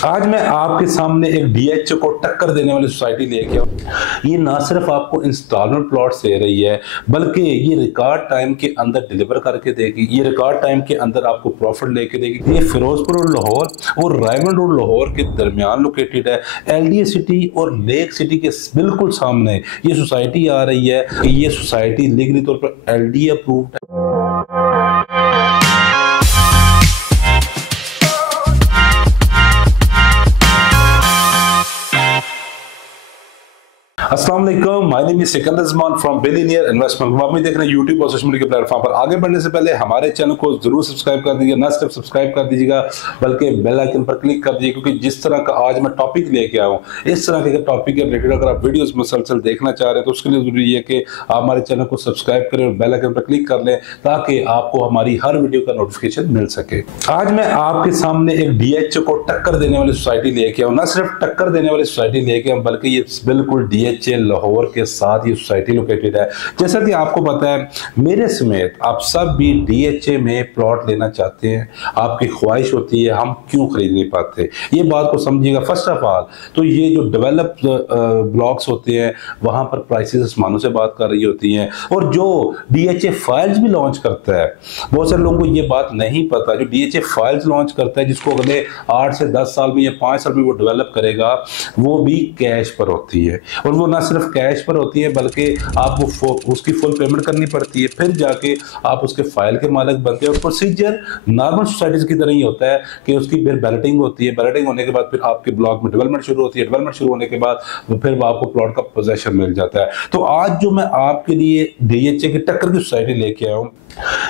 आज मैं आपके सामने एक डीएचए को टक्कर देने वाली सोसाइटी लेके आऊँ। ये ना सिर्फ आपको इंस्टॉलमेंट प्लॉट्स दे रही है, बल्कि ये रिकॉर्ड टाइम के अंदर डिलीवर करके देगी। ये रिकॉर्ड टाइम के अंदर आपको प्रॉफिट लेके देगी। ये फिरोजपुर रोड लाहौर और रायमंड रोड लाहौर के दरमियान लोकेटेड है। एलडीए सिटी और लेक सिटी के बिल्कुल सामने ये सोसाइटी आ रही है। ये सोसाइटी लीगली तौर पर एलडीए अप्रूव्ड है। अस्सलाम वालेकुम, my name is Sikandar Zaman from billionaire investment. आप देख रहे हैं यूट्यूब और सोशल मीडिया के प्लेटफॉर्म पर। आगे बढ़ने से पहले हमारे चैनल को जरूर सब्सक्राइब कर दीजिए। ना सिर्फ सब्सक्राइब कर दीजिएगा बल्कि बेल आइकन पर क्लिक कर दीजिए, क्योंकि जिस तरह का आज मैं टॉपिक लेके आया हूँ, इस तरह के टॉपिक के रिलेटेड अगर आप वीडियोस मुसलसल देखना चाह रहे हैं तो उसके लिए जरूरी है कि आप हमारे चैनल को सब्सक्राइब करें और बेल आइकन पर क्लिक कर लें, ताकि आपको हमारी हर वीडियो का नोटिफिकेशन मिल सके। आज मैं आपके सामने एक डीएचए को टक्कर देने वाली सोसाइटी लेके आऊँ। ना सिर्फ टक्कर देने वाली सोसाइटी लेके आऊँ, बल्कि ये बिल्कुल डीएचए लाहौर के साथ ये सोसाइटी लोकेटेड है। जैसा कि आपको पता है, मेरे समेत आप सब भी डीएचए में प्लॉट लेना चाहते हैं। आपकी ख्वाहिश होती है हम क्यों खरीद नहीं पाते, ये बात को समझिएगा। फर्स्ट ऑफ ऑल तो ये जो डेवलप ब्लॉक्स होते हैं वहां पर प्राइसेस आसमानों से बात कर रही होती हैं, और जो डीएचए फाइल्स भी लॉन्च करता है, बहुत सारे लोगों को ये बात नहीं पता, जो डीएचए फाइल्स लॉन्च करता है जिसको अगले 8 से 10 साल में या 5 साल में वो डेवलप करेगा, वो भी कैश पर होती है। और वो ना सिर्फ कैश पर होती है, बल्कि आपको उसकी फुल पेमेंट करनी पड़ती है, फिर जाके आप उसके फाइल के मालिक बनते हैं। और प्रोसीजर नॉर्मल सोसाइटीज की तरह ही होता है कि उसकी फिर बैलेटिंग होती है। बैलेटिंग होने के बाद फिर आपके ब्लॉक में डेवलपमेंट शुरू होती है। डेवलपमेंट शुरू होने के बाद फिर आपको प्लॉट का पोजेशन मिल जाता है। तो आज जो मैं आपके लिए डीएचए की टक्कर की सोसाइटी लेके आया हूँ,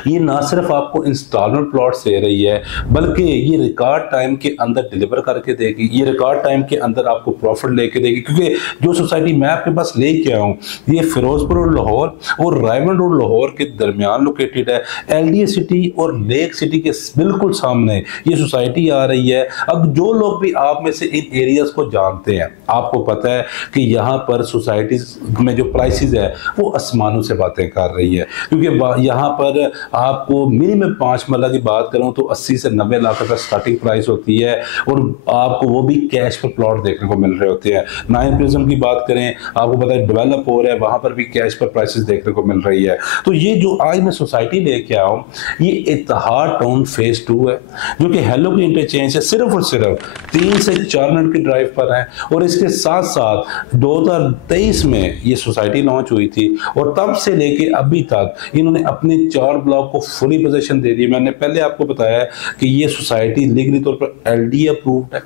ये ना सिर्फ आपको इंस्टॉलमेंट प्लॉट्स दे रही है, बल्कि ये रिकॉर्ड टाइम के अंदर डिलीवर करके देगी। ये रिकॉर्ड टाइम के अंदर आपको प्रॉफिट लेके देगी, क्योंकि जो सोसाइटी मैं आपके पास लेके आया हूँ, ये फिरोजपुर रोड लाहौर और रायमंड रोड लाहौर के दरमियान लोकेटेड है। एलडीए सिटी और लेक सिटी के बिल्कुल सामने ये सोसाइटी आ रही है। अब जो लोग भी आप में से इन एरियाज को जानते हैं, आपको पता है कि यहाँ पर सोसाइटीज में जो प्राइसेस है वो आसमानों से बातें कर रही है। क्योंकि यहाँ पर आपको मिनिमम 5 मरला की बात करूं तो 80 से 90 लाख रुपए स्टार्टिंग प्राइस होती है, और आपको वो भी कैश पर प्लॉट देखने को मिल रहे होते हैं। नाइन प्रिज्म की बात करें, आपको पता है डेवलप हो रहा है, वहां पर भी कैश पर प्राइसेस देखने को मिल रही है। तो ये जो आज मैं सोसाइटी लेके आया हूं, ये इत्तेहाद टाउन फेज 2 है, जो कि हेलो की इंटरचेंज है। सिर्फ और सिर्फ 3 से 4 मिनट की ड्राइव पर है। और इसके साथ साथ 2023 में ये सोसाइटी लॉन्च हुई थी, और तब से लेके अभी तक इन्होंने अपने 4 ब्लॉक को फुली पोजीशन दे दी। मैंने पहले आपको बताया कि ये सोसाइटी लीगली तौर पर एलडीए अप्रूव्ड है।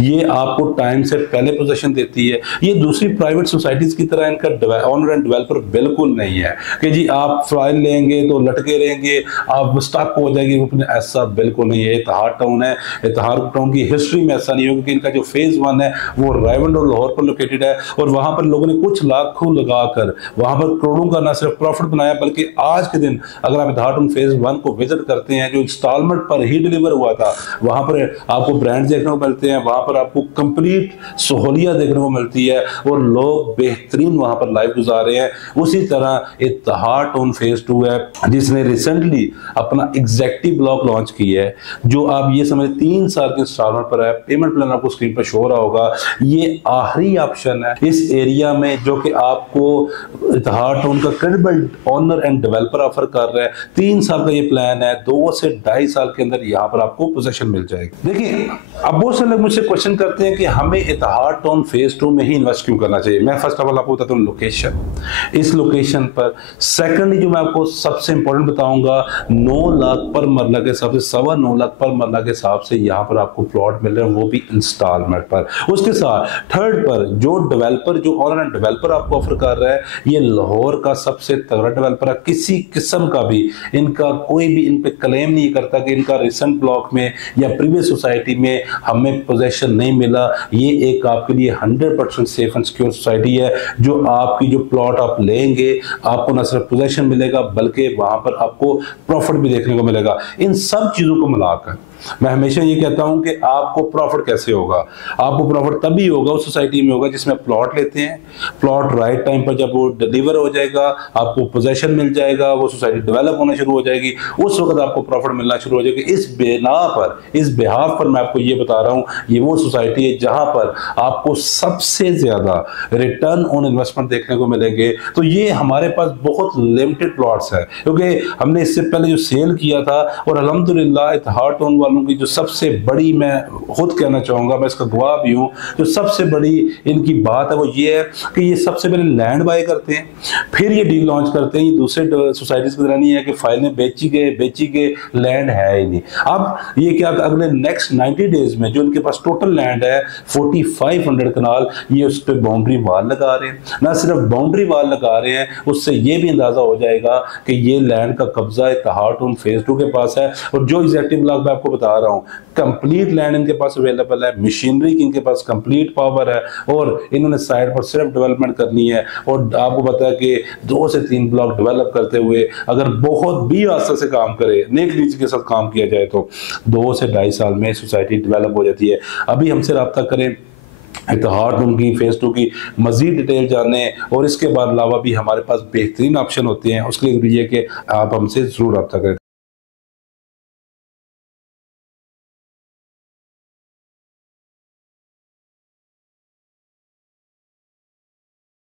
ये आपको टाइम से पहले पोजीशन देती है। ये दूसरी प्राइवेट सोसाइटीज की तरह इनका ओनर एंड डेवलपर बिल्कुल नहीं है कि जी आप फाइल लेंगे तो लटके रहेंगे, आप स्टक हो जाएगी। ऐसा बिल्कुल नहीं है। इत्तेहाद टाउन है। इत्तेहाद टाउन की हिस्ट्री में ऐसा नहीं होगा, क्योंकि इनका जो फेज 1 है वो रायमंड और लाहौर पर लोकेटेड है, और वहां पर लोगों ने कुछ लाखों लगाकर वहां पर करोड़ों का ना सिर्फ प्रॉफिट बनाया, बल्कि आज के दिन अगर आप इत्तेहाद फेज 1 को विजिट करते हैं, जो इंस्टॉलमेंट पर ही डिलीवर हुआ था, वहां पर आपको ब्रांड देखने को मिलते हैं, वहां पर आपको कंप्लीट सहूलियत देखने को मिलती है, और लोग बेहतरीन वहां पर लाइफ गुजार रहे हैं। उसी तरह इत्तेहाद टाउन फेज 2 है, जिसने रिसेंटली अपना एग्जैक्टिव ब्लॉक लॉन्च किया है, जो आप ये समझ 3 साल के इंस्टॉलमेंट पर है। पेमेंट प्लान आपको स्क्रीन पर शो हो रहा होगा। ये आखिरी ऑप्शन है इस एरिया में, जो कि आपको इत्तेहाद टाउन का credible owner end developer offer कर रहा है। 3 साल का ये प्लान है। 2 से 2.5 साल के अंदर यहाँ पर आपको पोजीशन मिल जाएगी। देखिए, अब बहुत से लोग मुझसे क्वेश्चन करते हैं कि हमें इत्तेहाद टाउन फेज 2 में ही इन्वेस्ट क्यों करना चाहिए। मैं फर्स्ट ऑफ ऑल आपको बताता हूँ लोकेशन। इस लोकेशन पर सेकंडली जो मैं आपको सबसे इंपॉर्टेंट बताऊंगा, 9 लाख पर मरला के हिसाब से, 9.25 लाख पर मरला के हिसाब से यहाँ पर आपको प्लॉट मिल रहे हैं, वो भी इंस्टॉलमेंट पर। उसके साथ थर्ड पर जो डेवलपर, जो ऑनर एंड डेवलपर आपको ऑफर कर रहा है, ये लाहौर का सबसे तगड़ा डेवलपर है। किसी किस्म का भी इनका कोई भी इन पे क्लेम नहीं करता कि इनका रिसेंट ब्लॉक में या प्रीवियस सोसाइटी में हमें पोजीशन नहीं मिला। ये एक आपके लिए 100% सेफ एंड सिक्योर सोसाइटी है, जो आपकी जो प्लॉट आप लेंगे, आपको न सिर्फ पोजीशन मिलेगा, बल्कि वहां पर आपको प्रॉफिट भी देखने को मिलेगा। इन सब चीजों को मिलाकर मैं हमेशा ये कहता हूं कि आपको प्रॉफिट कैसे होगा, आपको प्रॉफिट तभी होगा उस सोसाइटी में होगा जिसमें प्लॉट लेते हैं, प्लॉट राइट टाइम पर जब वो डिलीवर हो जाएगा, आपको पोजेशन मिल जाएगा, वो सोसाइटी डेवलप होना शुरू हो जाएगी, उस वक्त आपको प्रॉफिट मिलना शुरू हो जाएगा। इस बिना पर, इस बिहाफ पर मैं आपको ये बता रहा हूं, ये वो सोसाइटी है जहां पर आपको सबसे ज्यादा रिटर्न ऑन इन्वेस्टमेंट देखने को मिलेंगे। तो ये हमारे पास बहुत लिमिटेड प्लॉट्स है, क्योंकि हमने इससे पहले जो सेल किया था, और अल्हम्दुलिल्लाह इत्तेहाद टाउन वालों की जो सबसे बड़ी, मैं खुद कहना चाहूंगा, मैं इसका गवाह भी हूं, जो सबसे बड़ी इनकी बात है वो ये है कि ये सबसे पहले लैंड बाय करते हैं, फिर ये डील लॉन्च करते हैं। ये दूसरे सोसाइटीज की तरह नहीं है कि फाइलें बेची गए, लैंड है ही नहीं। अब ये क्या, अगले नेक्स्ट 90 डेज में जो इनके पास टोटल लैंड है 4500 कनाल, ये उस पर बाउंड्री वाल लगा रहे हैं। ना सिर्फ बाउंड्री वाल लगा रहे हैं, उससे ये भी अंदाजा हो जाएगा कि ये लैंड का कब्जा इत्तेहाद टाउन फेज 2 के पास है। और जो एग्जैक्टिव ब्लॉक मैं आपको बता रहा हूँ, कंप्लीट लैंड इनके पास अवेलेबल है, मशीनरी की इनके पास कंप्लीट पावर है, और इन्होंने साइड पर सिर्फ डेवलपमेंट करनी है। और आपको पता है कि 2 से 3 ब्लॉक डेवलप करते हुए अगर बहुत भी आस्ते से काम करे, नेक नीति के साथ काम किया जाए, तो 2 से 2.5 साल में सोसाइटी डेवलप हो जाती है। अभी हमसे रब्ता करें इत्तेहाद टाउन की फेज 2 की मजीद डिटेल जानने, और इसके बाद अलावा भी हमारे पास बेहतरीन ऑप्शन होते हैं। उसके लिए ये कि आप हमसे जरूर रब्ता करें।